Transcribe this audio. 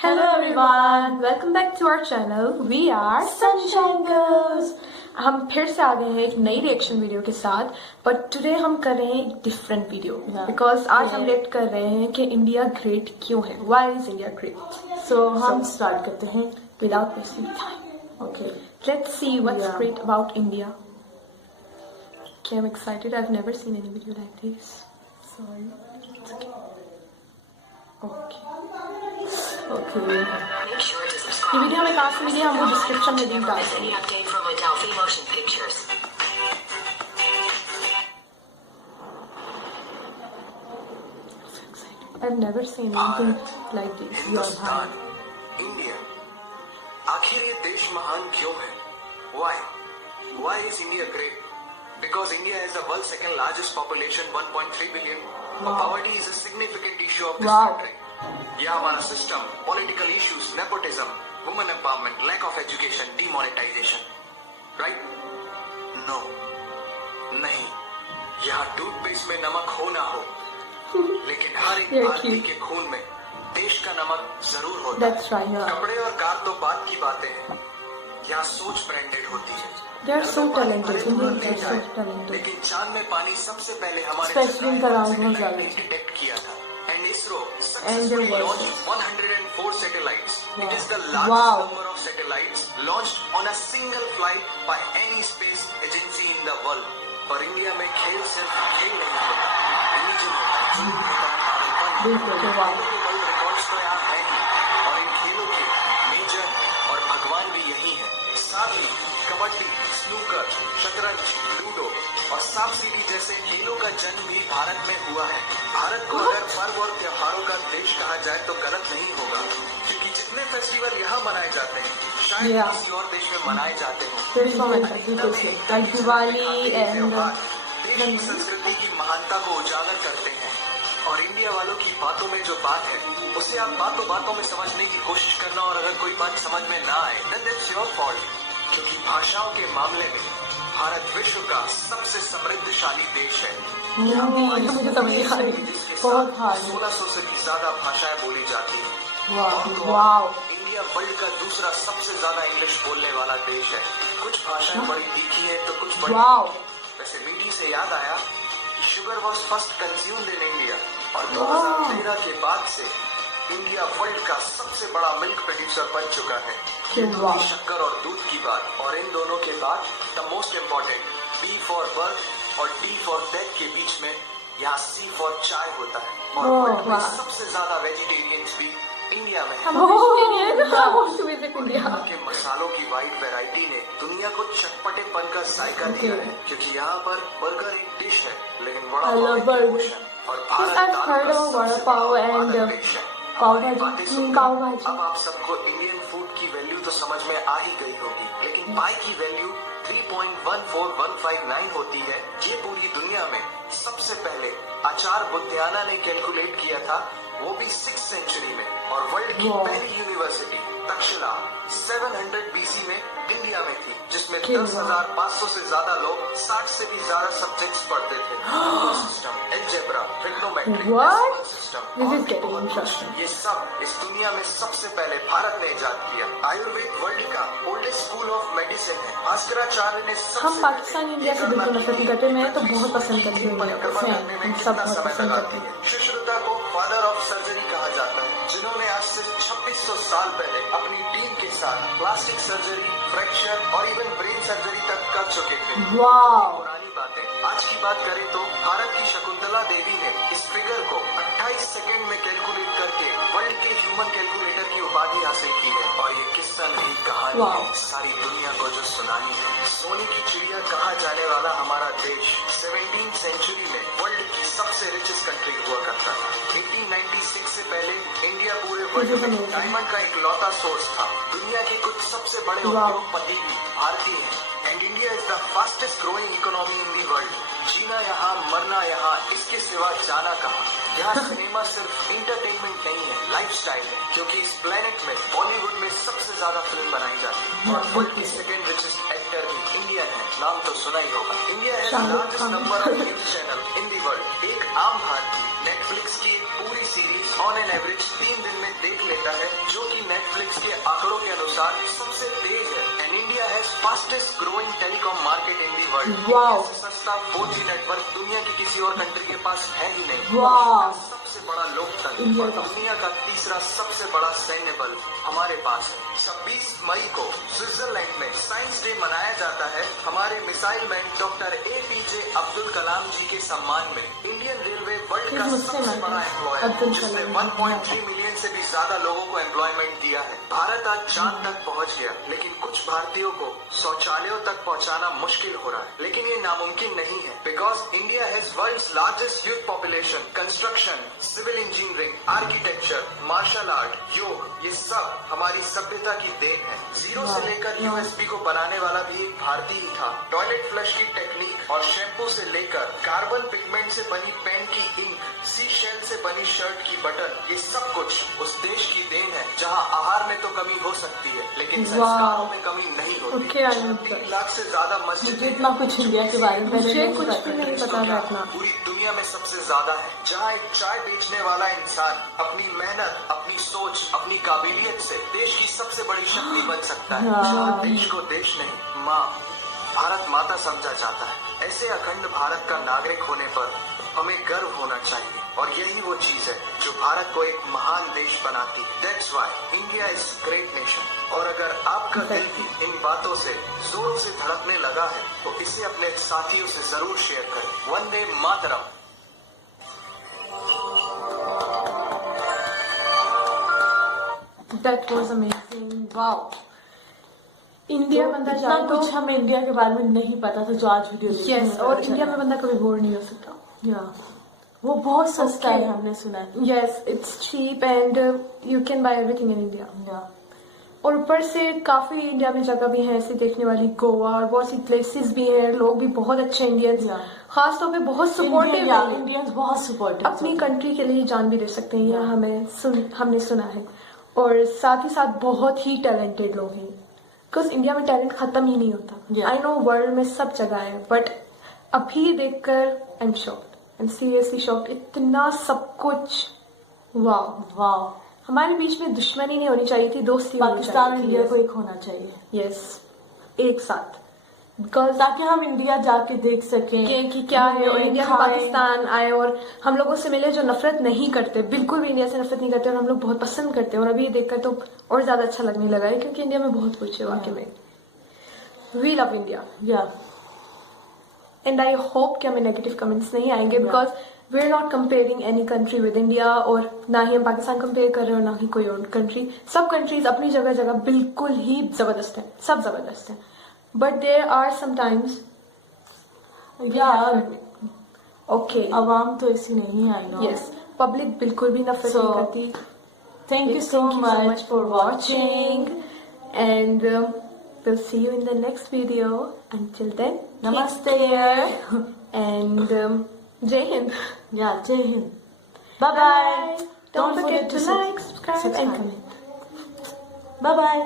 Hello everyone, welcome back to our channel. We are Sunshine Girls. हम फिर से आ गए हैं एक नई रिएक्शन वीडियो के साथ, बट टुडे हम कर रहे हैं एक डिफरेंट वीडियो बिकॉज आज हम रिएक्ट कर रहे हैं कि इंडिया ग्रेट क्यों है. Why is India great? So हम स्टार्ट करते हैं without wasting time. Okay let's see what's great about India. Okay, I'm excited. I've never seen any video like this. Sorry. It's okay. Okay ये video हमें कहाँ से मिली हम वो description में लिंक डाल देंगे. I've never seen anything like this. Hindustan, India, आखिर ये देश महान क्यों है? Why is India great? Because India has the world's second largest population, 1.3 billion. Poverty is a significant issue of this country. यह हमारा system, political issues, nepotism, women empowerment, lack of education, demonetisation, right? No, नहीं. यहाँ toothpaste में नमक हो ना हो, लेकिन हर एक आदमी के खून में देश का नमक जरूर होता है. That's right, yeah. कपड़े और कार तो बात की बातें हैं. यहाँ सोच ब्रांडेड होती है. They are so talented. They are so talented. लेकिन चांद में पानी सबसे पहले हमारे Especially in the round बहुत ज्यादा. डिटेक्ट किया था. And ISRO And successfully there was- launched 104 satellites. Wow. It is the largest Wow. number of satellites launched on a single flight by any space agency in the world. और India में खेल सिर्फ खेल नहीं होता, religion होता, जुनून होता, पागलपन बिल्कुल, होता. wow. वर्ल्ड रिकॉर्ड्स तो यहाँ है ही, और इन खेलों के मेजर और भगवान भी यही है. साथ ही कबड्डी, स्नूकर, शतरंज, लूडो और सांप सीढ़ी जैसे खेलों का जन्म भी भारत में हुआ है. भारत को अगर पर्व और त्योहारों का देश कहा जाए तो गलत नहीं होगा, क्योंकि जितने फेस्टिवल यहाँ मनाए जाते हैं शायद किसी और देश में मनाए जाते हो. There's so much like Diwali and देश की संस्कृति की महानता को उजागर करते हैं. और इंडिया वालों की बातों में जो बात है उसे आप बातों में समझने की कोशिश करना, और अगर कोई बात समझ में ना आए then that's your fault. क्योंकि भाषाओं के मामले में भारत विश्व का सबसे समृद्धशाली देश है. मुझे समझ नहीं आ रही. बहुत हार्ड. 1600 से भी ज्यादा भाषाएं बोली जाती हैं. वाओ. इंडिया वर्ल्ड का दूसरा सबसे ज्यादा इंग्लिश बोलने वाला देश है. कुछ भाषाएं बड़ी तीखी है तो कुछ बड़ी. वैसे मीठी से याद आया कि sugar was first consumed in India, और 2013 के बाद से इंडिया वर्ल्ड का सबसे बड़ा मिल्क प्रोड्यूसर बन चुका है. शक्कर और दूध की बात, और इन दोनों के बाद the most important B for birth और D फॉर डेथ के बीच में यहाँ C फॉर चाय होता है. और वर्ल्ड में सबसे ज्यादा वेजिटेरियंस भी इंडिया में है. यहाँ के मसालों की वाइड वैरायटी ने दुनिया को चटपटेपन का जायका दिया है, क्योंकि यहाँ पर बर्गर एक डिश है, लेकिन वड़ा पाव एक इमोशन. और भारत पाव भाजी. अब आप सबको इंडियन फूड की वैल्यू तो समझ में आ ही गई होगी, लेकिन पाई की वैल्यू 3.14159 होती है. ये पूरी दुनिया में सबसे पहले आचार्य बुद्धियाना ने कैलकुलेट किया था, वो भी 6th सेंचुरी में. और वर्ल्ड की पहली यूनिवर्सिटी तक्षशिला 700 BC में इंडिया में थी, जिसमें 10,500 से ज्यादा लोग 60 से भी ज्यादा सब्जेक्ट्स पढ़ते थे. सिस्टम, एल्जेब्रा, ट्रिग्नोमेट्री, सिस्टम, ये सब इस दुनिया में सबसे पहले भारत ने इजाद किया. आयुर्वेद वर्ल्ड का ओल्डेस्ट स्कूल ऑफ मेडिसिन है. भास्कराचार्य ने हम पाकिस्तान इंडिया से बिल्कुल नफरत नहीं करते. मैं तो बहुत पसंद करती हूँ इंडिया को. हम सब बहुत पसंद करते हैं. सुश्रुता को फादर ऑफ सर्जरी कहा जाता है, जिन्होंने आज से 2600 साल पहले अपनी टीम के साथ प्लास्टिक सर्जरी, फ्रैक्चर और इवन ब्रेन सर्जरी तक कर चुके थे. पुरानी बातें. आज की बात करें तो भारत की शकुंतला देवी ने इस फिगर को 28 सेकेंड में कैलकुलेट करके वर्ल्ड के ह्यूमन कैलकुलेटर की उपाधि हासिल की है. और ये किस्सा नहीं कहानी है सारी दुनिया को जो सुनानी है. सोने की चिड़िया कहा जाने वाला हमारा देश 17th सेंचुरी में वर्ल्ड की सबसे रिचेस्ट कंट्री हुआ करता था. 1896 से पहले इंडिया पूरे वर्ल्ड में डायमंड का इकलौता सोर्स था. दुनिया के कुछ सबसे बड़े उद्योगपति भी भारतीय हैं. And India is the fastest growing economy in the world. जीना यहाँ, मरना यहाँ, इसके सिवा जाना कहाँ. यहाँ सिनेमा सिर्फ इंटरटेनमेंट नहीं है, लाइफस्टाइल है, क्योंकि इस प्लेनेट में बॉलीवुड में सबसे ज्यादा फिल्म बनाई जाती है. और वर्ल्ड की सेकेंड रिचेस्ट एक्टर भी इंडियन है, नाम तो सुना ही होगा। इंडिया है largest number of news channel in the world. एक आम भारतीय नेटफ्लिक्स की एक पूरी सीरीज ऑन एन एवरेज 3 दिन में देख लेता है, जो कि नेटफ्लिक्स के आंकड़ों के अनुसार सबसे तेज है। एंड इंडिया है fastest growing telecom market in the world. Wow. सस्ता 4G नेटवर्क दुनिया की किसी और कंट्री के पास है ही नहीं। वाओ। सबसे बड़ा लोकतंत्र और दुनिया का तीसरा सबसे बड़ा सैन्य बल हमारे पास है। 26 मई को स्विट्जरलैंड में साइंस डे मनाया जाता है हमारे missile man doctor APJ Abdul Kalam ji के सम्मान में। इंडियन रेलवे वर्ल्ड का सबसे बड़ा एम्प्लॉयर, जिसने 1.3 मिलियन से भी ज्यादा लोगों को एम्प्लॉयमेंट दिया है। भारत आज चांद तक पहुंच गया, लेकिन कुछ भारतीयों को शौचालयों तक पहुंचाना मुश्किल हो रहा है। लेकिन ये नामुमकिन नहीं है, because India has world's largest youth population. Construction, civil engineering, architecture, martial art, yoga, ये सब हमारी सभ्यता की देन है। जीरो से लेकर USB को बनाने वाला भी एक भारतीय ही था। टॉयलेट फ्लश की टेक्निक और शैम्पू से लेकर कार्बन पिगमेंट से बनी पेन की इंक, सी शेल से बनी शर्ट की बटन, ये सब कुछ उस देश की देन है जहां आहार में तो कमी हो सकती है, लेकिन संस्कारों में कमी नहीं होती। 3 लाख से ज्यादा मस्जिद इतना कुछ इंडिया के बारे में मुझे कुछ भी नहीं पता था अपना। पूरी दुनिया में सबसे ज्यादा है, जहां एक चाय बेचने वाला इंसान अपनी मेहनत, अपनी सोच, अपनी काबिलियत से देश की सबसे बड़ी शक्ति बन सकता है। जहां देश को देश नहीं, माँ, भारत माता समझा जाता है। ऐसे अखंड भारत का नागरिक होने पर हमें गर्व होना चाहिए, और यही वो चीज है जो भारत को एक महान देश बनाती है। That's why India is great nation। और अगर आपका दिल भी इन बातों से जोरों से धड़कने लगा है, तो इसे अपने साथियों से जरूर शेयर करें। Vande Mataram. That was amazing. Wow. India बंदा इतना जाए तो कुछ हमें इंडिया के बारे में नहीं पता था, जो आज वीडियो देखने यस, में और पता इंडिया चला। में बंदा कभी बोर नहीं हो सकता। या वो बहुत सस्ता Okay. है, हमने सुना है। Yes, it's cheap and you can buy everything in India. या और ऊपर से काफी इंडिया में जगह भी है ऐसी देखने वाली, गोवा, और बहुत सी प्लेसेस भी है। लोग भी बहुत अच्छे इंडियंस, Yeah. खास तौर पे बहुत सपोर्टिव है। इंडियंस बहुत सपोर्टिव, अपनी कंट्री के लिए जान भी दे सकते हैं, यह हमने सुना है। और साथ ही साथ बहुत ही टैलेंटेड लोग हैं, बिकॉज इंडिया में टैलेंट खत्म ही नहीं होता। Yeah. आई नो वर्ल्ड में सब जगह है, बट अभी देखकर I am shocked, I am seriously shocked. इतना सब कुछ, वाह। वाह। हमारे बीच में दुश्मनी नहीं होनी चाहिए थी, दोस्ती होनी पाकिस्तान और चाहिए इंडिया थी। को एक होना चाहिए, यस, एक साथ, बिकॉज ताकि हम इंडिया जाके देख सकें कि क्या है, और इंडिया में खाएं। पाकिस्तान आए और हम लोगों से मिले जो नफरत नहीं करते, बिल्कुल भी इंडिया से नफरत नहीं करते, और हम लोग बहुत पसंद करते हैं। और अभी ये देखकर तो और ज्यादा अच्छा लगने लगा है, क्योंकि इंडिया में बहुत कुछ है वाकई में। We love India, yeah and I hope कि हमें नेगेटिव कमेंट्स नहीं आएंगे, because we are not comparing any country with India, और ना ही हम पाकिस्तान कंपेयर कर रहे हैं और ना ही कोई और कंट्री। सब कंट्रीज अपनी जगह जगह बिल्कुल ही जबरदस्त है, सब जबरदस्त है, but there are sometimes okay आवाम तो ऐसी नहीं आई। यस, पब्लिक बिल्कुल भी नफरत नहीं करती। Thank you so much for watching, and we'll see you in the next video. Until then, Namaste. take care and Jai Hind. Yeah, Jai Hind. Bye bye. Don't forget to like, subscribe and comment. Bye bye.